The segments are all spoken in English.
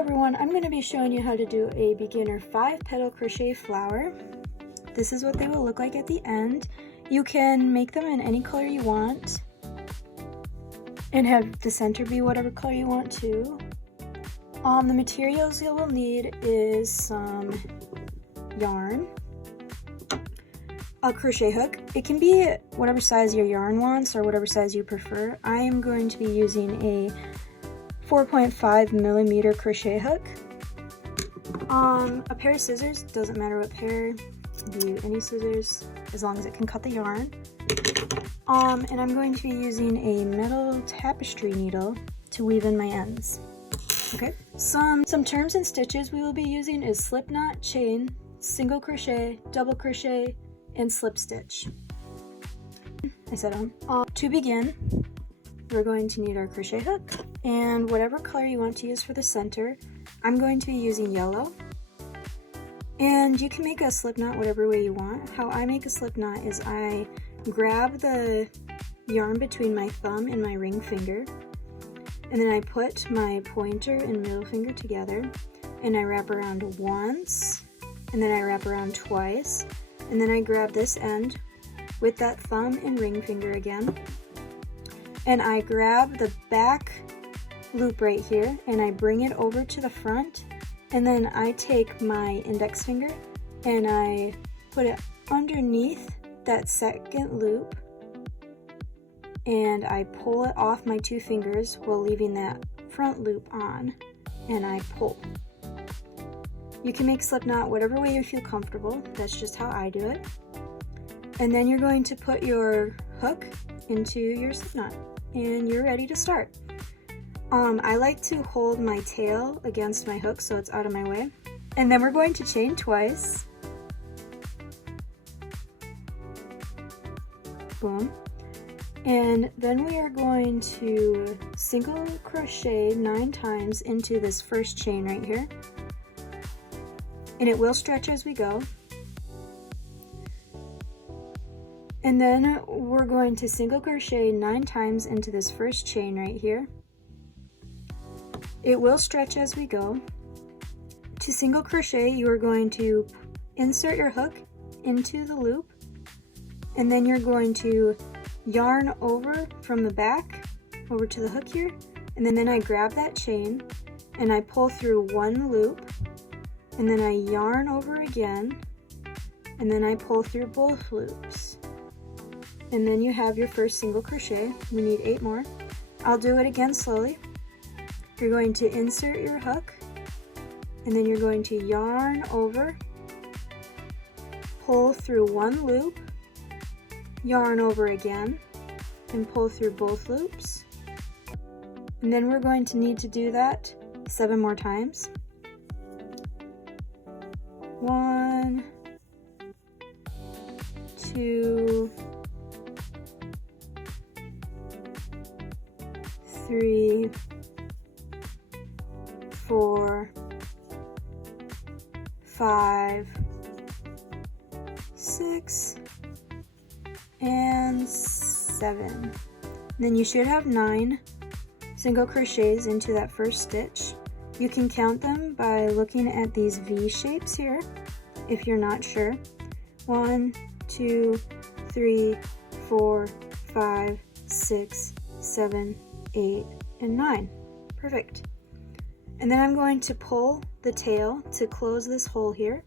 everyone, I'm going to be showing you how to do a beginner 5 petal crochet flower. This is what they will look like at the end. You can make them in any color you want and have the center be whatever color you want to. The materials you will need is some yarn, a crochet hook. It can be whatever size your yarn wants or whatever size you prefer. I am going to be using a 4.5 millimeter crochet hook. A pair of scissors, doesn't matter what pair, do any scissors as long as it can cut the yarn. And I'm going to be using a metal tapestry needle to weave in my ends. Okay, some terms and stitches we will be using is slip knot, chain, single crochet, double crochet, and slip stitch. I said to begin, we're going to need our crochet hook and whatever color you want to use for the center. I'm going to be using yellow, and you can make a slip knot whatever way you want. How I make a slip knot is I grab the yarn between my thumb and my ring finger, and then I put my pointer and middle finger together, and I wrap around once, and then I wrap around twice, and then I grab this end with that thumb and ring finger again, and I grab the back loop right here and I bring it over to the front, and then I take my index finger and I put it underneath that second loop and I pull it off my two fingers while leaving that front loop on, and I pull. You can make slip knot whatever way you feel comfortable. That's just how I do it. And then you're going to put your hook into your slip knot and you're ready to start. I like to hold my tail against my hook so it's out of my way. And then we're going to chain twice. Boom. And then we are going to single crochet 9 times into this first chain right here. And it will stretch as we go. And then we're going to single crochet 9 times into this first chain right here. It will stretch as we go. To single crochet, you are going to insert your hook into the loop, and then you're going to yarn over from the back over to the hook here, and then I grab that chain and I pull through one loop, and then I yarn over again, and then I pull through both loops. And then you have your first single crochet. We need 8 more. I'll do it again slowly. You're going to insert your hook, and then you're going to yarn over, pull through one loop, yarn over again, and pull through both loops. And then we're going to need to do that 7 more times. 1, 2, 3, 4, 5, 6, and 7. Then you should have 9 single crochets into that first stitch. You can count them by looking at these V shapes here if you're not sure. 1, 2, 3, 4, 5, 6, 7, 8, and 9. Perfect. And then I'm going to pull the tail to close this hole here.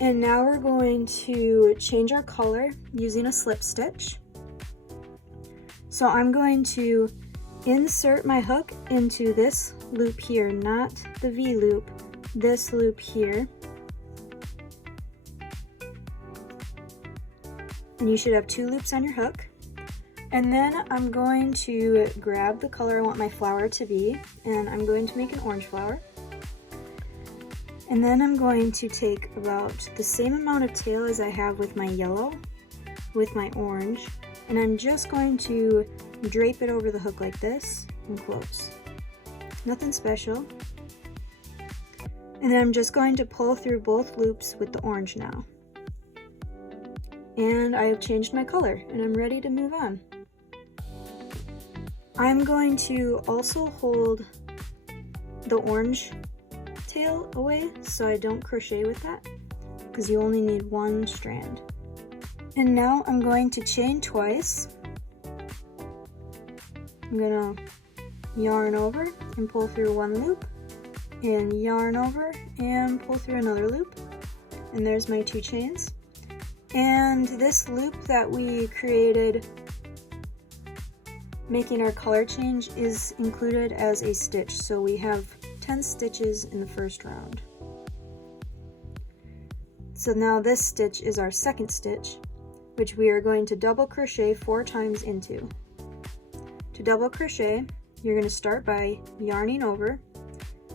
And now we're going to change our color using a slip stitch. So I'm going to insert my hook into this loop here, not the V loop, this loop here. And you should have 2 loops on your hook. And then I'm going to grab the color I want my flower to be, and I'm going to make an orange flower. And then I'm going to take about the same amount of tail as I have with my yellow, with my orange, and I'm just going to drape it over the hook like this and close. Nothing special. And then I'm just going to pull through both loops with the orange now. And I have changed my color and I'm ready to move on. I'm going to also hold the orange tail away so I don't crochet with that, because you only need one strand. And now I'm going to chain twice. I'm gonna yarn over and pull through one loop, and yarn over and pull through another loop, and there's my 2 chains. And this loop that we created making our color change is included as a stitch, so we have 10 stitches in the first round. So now this stitch is our second stitch, which we are going to double crochet 4 times into. To double crochet, you're going to start by yarning over,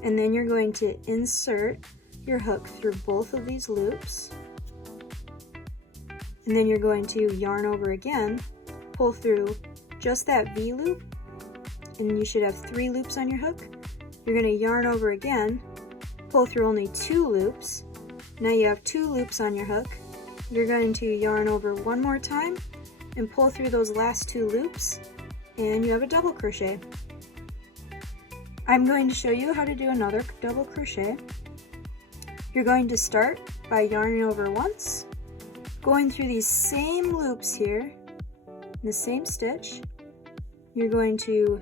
and then you're going to insert your hook through both of these loops, and then you're going to yarn over again, pull through just that V loop, and you should have 3 loops on your hook. You're going to yarn over again, pull through only 2 loops. Now you have 2 loops on your hook. You're going to yarn over one more time and pull through those last 2 loops, and you have a double crochet. I'm going to show you how to do another double crochet. You're going to start by yarning over once, going through these same loops here in the same stitch. You're going to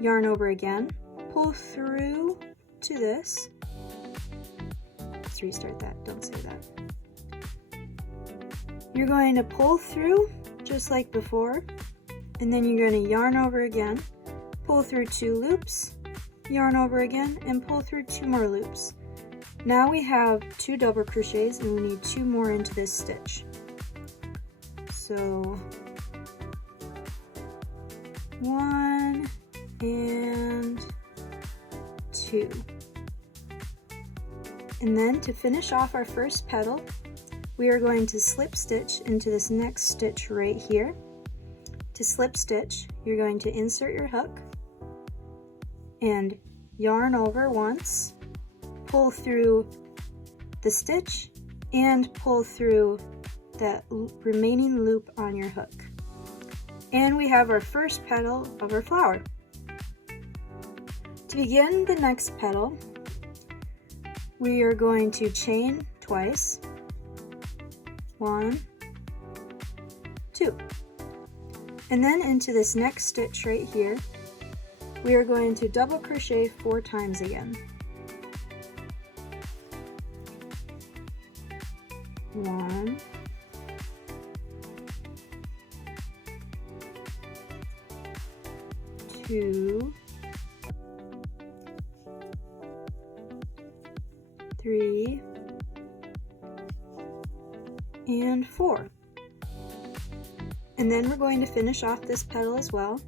yarn over again, pull through to this. Let's restart that, don't say that. You're going to pull through just like before, and then you're going to yarn over again, pull through 2 loops, yarn over again, and pull through 2 more loops. Now we have 2 double crochets and we need 2 more into this stitch. So 1 and 2. And then to finish off our first petal, we are going to slip stitch into this next stitch right here. To slip stitch, you're going to insert your hook and yarn over once, pull through the stitch, and pull through that remaining loop on your hook. And we have our first petal of our flower. To begin the next petal, we are going to chain twice, 1, 2, and then into this next stitch right here, we are going to double crochet 4 times again. 1, 2, 3, and 4. And then we're going to finish off this petal as well.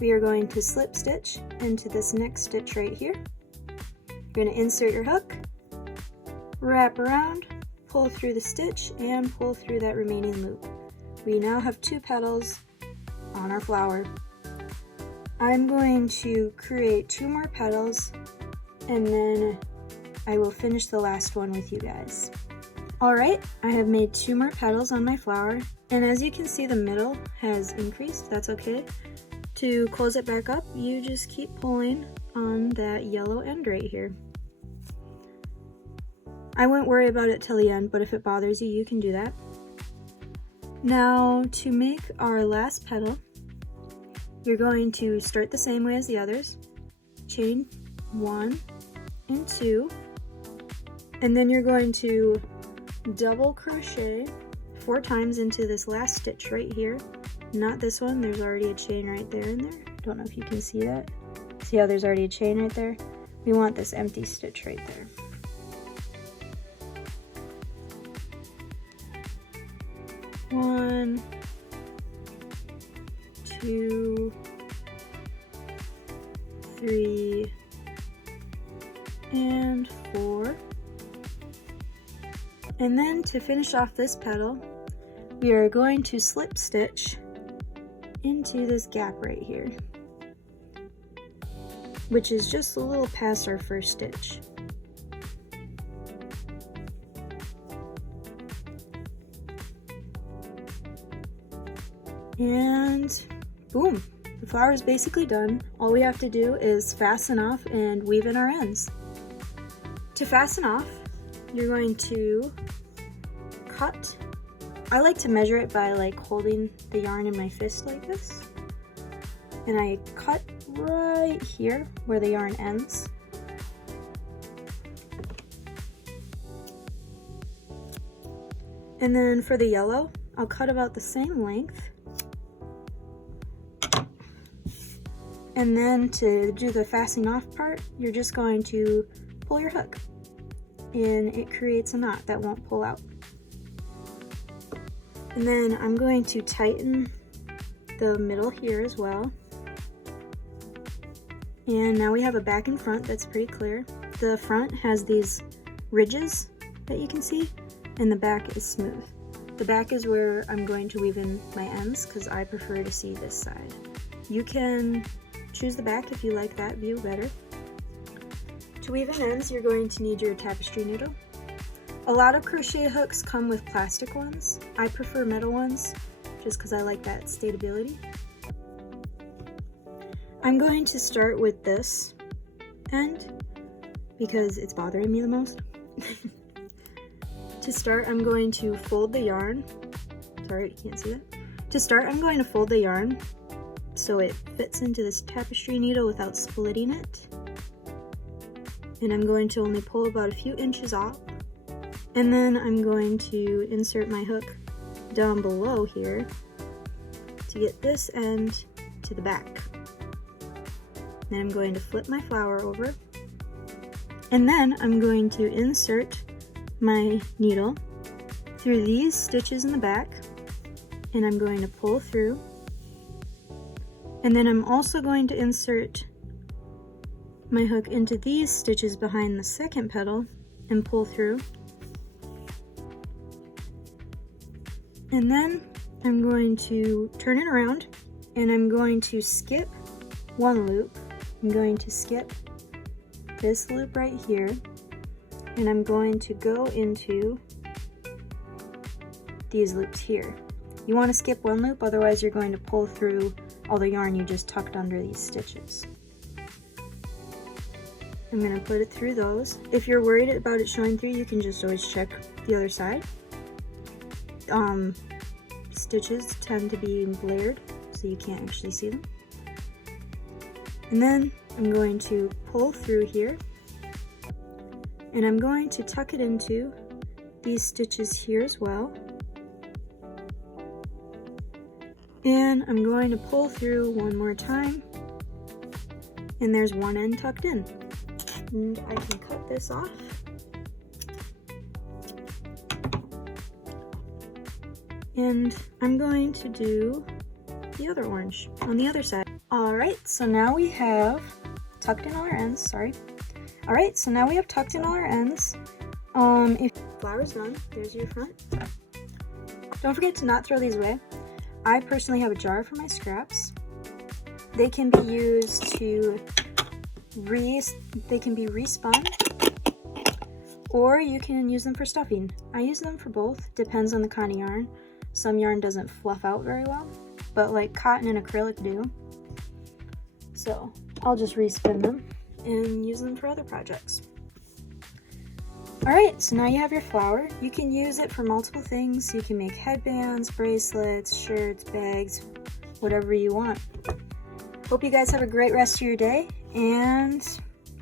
We are going to slip stitch into this next stitch right here. You're going to insert your hook, wrap around, pull through the stitch, and pull through that remaining loop. We now have 2 petals on our flower. I'm going to create 2 more petals, and then I will finish the last one with you guys. Alright, I have made 2 more petals on my flower, and as you can see the middle has increased. That's okay. To close it back up, you just keep pulling on that yellow end right here. I wouldn't worry about it till the end, but if it bothers you, you can do that. Now to make our last petal, you're going to start the same way as the others. Chain 1 and 2, and then you're going to double crochet 4 times into this last stitch right here. Not this one, there's already a chain right there in there. Don't know if you can see that. See how there's already a chain right there? We want this empty stitch right there. One, 2, 3, and 4. And then to finish off this petal, we are going to slip stitch into this gap right here, which is just a little past our first stitch. And boom, the The flower is basically done. All we have to do is fasten off and weave in our ends. To fasten off, you're going to cut. I like to measure it by like holding the yarn in my fist like this. And I cut right here where the yarn ends. And then for the yellow, I'll cut about the same length. And then to do the fastening off part, you're just going to pull your hook. And it creates a knot that won't pull out. And then I'm going to tighten the middle here as well. And now we have a back and front that's pretty clear. The front has these ridges that you can see, and the back is smooth. The back is where I'm going to weave in my ends because I prefer to see this side. You can choose the back if you like that view better. To weave in ends, you're going to need your tapestry needle. A lot of crochet hooks come with plastic ones. I prefer metal ones just because I like that stability. I'm going to start with this end because it's bothering me the most. To start, I'm going to fold the yarn. Sorry, you can't see that. To start, I'm going to fold the yarn so it fits into this tapestry needle without splitting it. And I'm going to only pull about a few inches off. And then I'm going to insert my hook down below here to get this end to the back. Then I'm going to flip my flower over. And then I'm going to insert my needle through these stitches in the back, and I'm going to pull through. And then I'm also going to insert my hook into these stitches behind the second petal and pull through. And then I'm going to turn it around and I'm going to skip one loop. I'm going to skip this loop right here, and I'm going to go into these loops here. You want to skip one loop, otherwise you're going to pull through all the yarn you just tucked under these stitches. I'm going to put it through those. If you're worried about it showing through, you can just always check the other side. Stitches tend to be blared, so you can't actually see them. And then I'm going to pull through here, and I'm going to tuck it into these stitches here as well. And I'm going to pull through one more time, and there's one end tucked in. And I can cut this off. And I'm going to do the other orange on the other side. Alright, so now we have tucked in all our ends, sorry. Alright, so now we have tucked in all our ends. If the flower's done, there's your front. Don't forget to not throw these away. I personally have a jar for my scraps. They can be used to they can be respun, or you can use them for stuffing. I use them for both, depends on the kind of yarn. Some yarn doesn't fluff out very well, but like cotton and acrylic do. So I'll just respin them and use them for other projects. Alright, so now you have your flower. You can use it for multiple things. You can make headbands, bracelets, shirts, bags, whatever you want. Hope you guys have a great rest of your day, and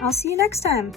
I'll see you next time.